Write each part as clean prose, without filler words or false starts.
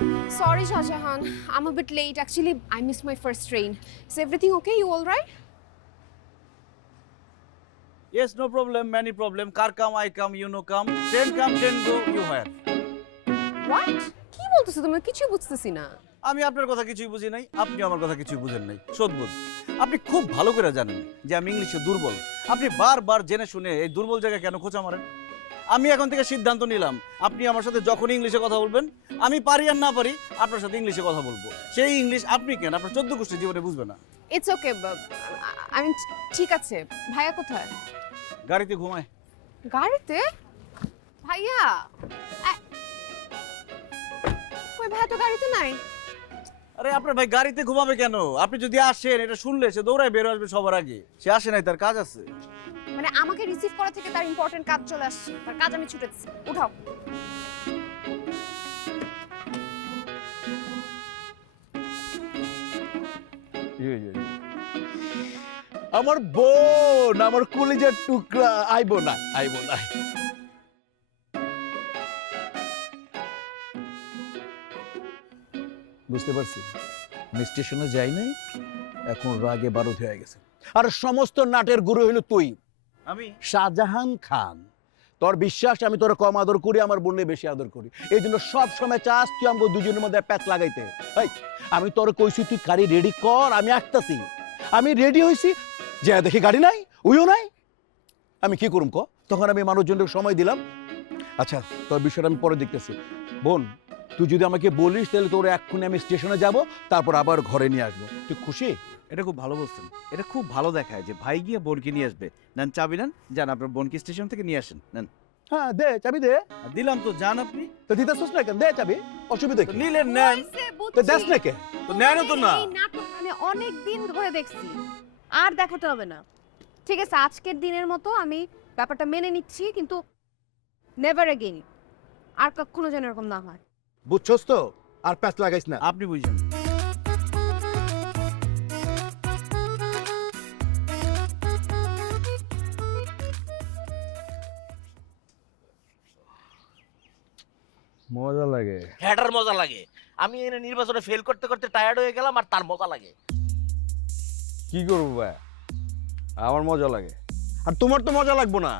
Sorry, Shahjahan. I'm a bit late. Actually, I missed my first train. Is everything okay? You all right? Yes, no problem, many problem. Car come, I come, you know come. Train come, train go, you where? What? কি বলতেছো তুমি? কিছু বুঝতেছি না। আমি আপনার কথা কিছুই বুঝি নাই, আপনি আমার কথা কিছুই বুঝেন নাই। সদবুদ্ধ। আপনি খুব ভালো করে জানেন যে আমি ইংলিশে দুর্বল। আপনি বারবার জেনে শুনে এই দুর্বল জায়গায় কেন খোঁচা মারেন? আমি এখন থেকে সিদ্ধান্ত নিলাম, আপনি আমার সাথে যখন ইংলিশে কথা বলবেন, আমি পারি আর না পারি, আপনার সাথে ইংলিশে কথা বলবো। সেই ইংলিশ আপনি কেন আপনার 14 গোষ্ঠী জীবনে বুঝবে না। It's okay. I mean, ঠিক আছে। ভাইয়া কোথায়? গাড়িতে ঘুমায়। গাড়িতে? ভাইয়া। কই ভাইয়া তো গাড়িতে নাই। আরে আপনার ভাই গাড়িতে ঘুমাবে কেন? আপনি যদি আসেন এটা শুনলে সে দৌড়ায় বের আসবে সবার আগে। সে আসে নাই, তার কাজ আছে। মানে আমাকে রিসিভ করা থেকে তার ইম্পর্টেন্ট কাজ চলে আসছে। তার কাজ আমি ছুটে দিচ্ছি। উঠাও। আমার বোন, আমার কলিজার টুকরা, আইবো না। বুঝতে পারছি, আমি স্টেশনে যাই নাই, এখন রাগে বারুদ হয়ে গেছে। আর সমস্ত নাটের গুরু হইল তুই, আমি শাহজাহান খান। তোর বিশ্বাস আমি তোর কম আদর করি, আমার বোনকে বেশি আদর করি। এই জন্য সব সময় চাস তুই আমাকে দুজনের মধ্যে প্যাচ লাগাইতে। আমি তোর কইছি তুই গাড়ি রেডি কর, আমি আসতাছি। আমি রেডি হয়েছি, যে দেখি গাড়ি নাই, উইও নাই, আমি কি করুম ক? তখন আমি মানুষজনকে সময় দিলাম। আচ্ছা, তোর বিষয়টা আমি পরে দেখতেছি। বোন, তুই যদি আমাকে বলিস তাহলে তোর এক্ষুনি আমি স্টেশনে যাব, তারপর আবার ঘরে নিয়ে আসবো। তুই খুশি? এটা খুব ভালো বলছেন। এটা খুব ভালো দেখায় যে ভাই গিয়ে বোনকে নিয়ে আসবে। নেন চাবি নেন, যান আপনার বোনকে স্টেশন থেকে নিয়ে আসেন। নেন। হ্যাঁ, দে চাবি দে। দিলাম তো, যান আপনি। তো দিতেছস না কেন? দে চাবি, অসুবিধা কি? নিলেন, নেন। তো দেশ না কে? তো নেনও তো না। এই নাটক আমি অনেক দিন ধরে দেখছি। আর দেখাতে হবে না। ঠিক আছে, আজকের দিনের মতো আমি ব্যাপারটা মেনে নিচ্ছি, কিন্তু নেভার এগেইন। আর কখনো যেন এরকম না হয়। বুঝছস তো? আর প্যাচ লাগাইস না। আপনি বুঝছেন। মজা লাগে। হ্যাটার মজা লাগে। আমি এনে নির্বাচনে ফেল করতে করতে টায়ার্ড হয়ে গেলাম, আর তার মজা লাগে। কি করবো ভাই, আমার মজা লাগে। আর তোমার তো মজা লাগবো না।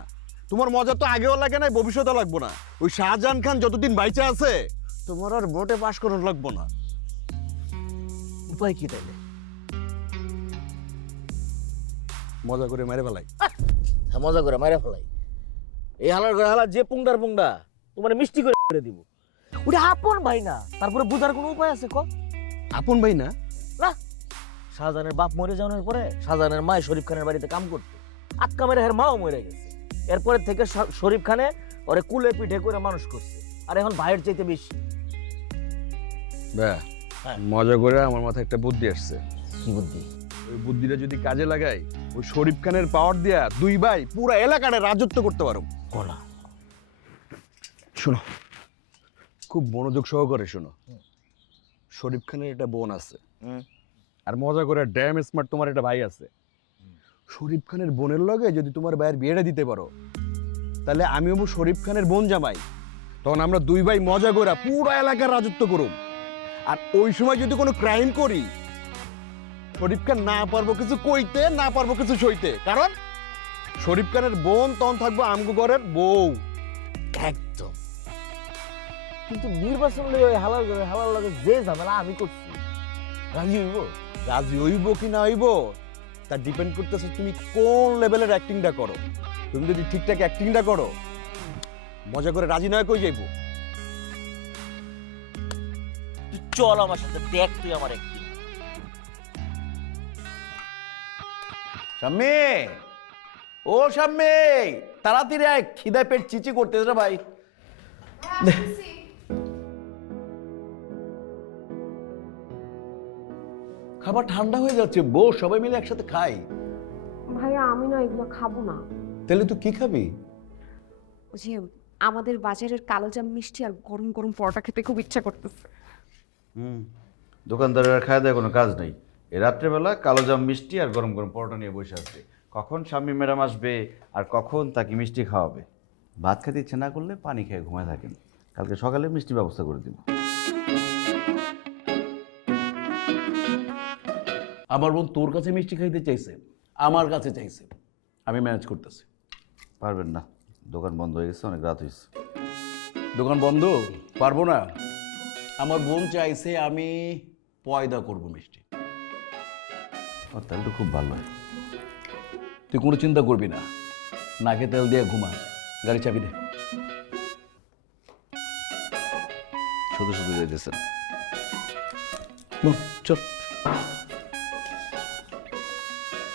তোমার মজা তো আগেও লাগে না, ভবিষ্যতেও লাগবো না। ওই শাহজাহান খান যতদিন বাইচা আছে, তোমার আর ভোটে পাস করার লাগবো না। উপায় কি তাইলে? মজা করে মেরে ফেলাই। মজা করে মাইরা ফেলাই। এই হালার ঘরে হালা যে পুংডার পুংডা তোমার মিষ্টি করে দিব। ওটা আপন ভাই না, তারপরে বুঝার কোনো উপায় আছে ক? আপন ভাই না? না, শাহজাহানের বাপ মরে যাওয়ার পরে শাহজাহানের মা শরীফ খানের বাড়িতে কাম করতো। আটকা মেরে হের মাও মরে গেছে। এরপরে থেকে শরীফ খানে ওরে কুলে পিঠে করে মানুষ করছে। আর এখন ভাইয়ের চাইতে বেশি। মজা করে আমার মাথায় একটা বুদ্ধি আসছে। কি বুদ্ধি? ওই বুদ্ধিটা যদি কাজে লাগাই, ওই শরীফ খানের পাওয়ার দিয়া দুই ভাই পুরো এলাকাটা রাজত্ব করতে পারো। কলা শোনো, খুব মনোযোগ সহকারে শোনো। শরীফ খানের একটা বোন আছে, আর মজা করে ড্যাম স্মার্ট তোমার একটা ভাই আছে। শরীফ খানের বোনের লগে যদি তোমার ভাইয়ের বিয়েটা দিতে পারো, তাহলে আমি হবো শরীফ খানের বোন জামাই। তখন আমরা দুই ভাই মজা করে পুরো এলাকার রাজত্ব করুম। আর ওই সময় যদি কোনো ক্রাইম করি, শরীফ খান না পারবো কিছু কইতে, না পারবো কিছু সইতে। কারণ শরীফ খানের বোন তখন থাকবো আমগো ঘরের বউ। একদম। কিন্তু নির্বাচন হালার লাগে যে ঝামেলা আমি করছি, রাজি হইব? রাজি হইব কি না হইব তা ডিপেন্ড করতেছে তুমি কোন লেভেলের অ্যাক্টিংটা করো। তুমি যদি ঠিকঠাক অ্যাক্টিংটা করো, মজা করে রাজি নয় কই যাইবো। তুই চল আমার সাথে, দেখ তুই আমার একদিন। শাম্মী, ও শাম্মী, তাড়াতাড়ি আয়, খিদায় পেট চিচি করতেছে রে ভাই। খাবার ঠান্ডা হয়ে যাচ্ছে, বউ সবাই মিলে একসাথে খাই। ভাইয়া আমি না এগুলো খাবো না। তাহলে তুই কি খাবি? যে আমাদের বাজারের কালোজাম মিষ্টি আর গরম গরম পরোটা খেতে খুব ইচ্ছা করতেছে। দোকানদারের আর খাওয়া দাওয়া কোনো কাজ নেই। এই রাত্রেবেলা কালোজাম মিষ্টি আর গরম গরম পরোটা নিয়ে বসে আছে। কখন স্বামী ম্যাডাম আসবে আর কখন তাকে মিষ্টি খাওয়াবে। ভাত খেতে ইচ্ছে না করলে পানি খেয়ে ঘুমায় থাকেন। কালকে সকালে মিষ্টি ব্যবস্থা করে দিব। আমার বোন তোর কাছে মিষ্টি খাইতে চাইছে, আমার কাছে চাইছে, আমি ম্যানেজ করতেছি। পারবেন না, দোকান বন্ধ হয়ে গেছে, অনেক রাত হয়েছে। দোকান বন্ধ পারবো না, আমার বোন চাইছে আমি পয়দা করব মিষ্টি। তাহলে তো খুব ভালো হয়। তুই কোনো চিন্তা করবি না, নাকে তেল দিয়ে ঘুমা, গাড়ি চাবি দে। শুধু শুধু যেতেছেন। চল।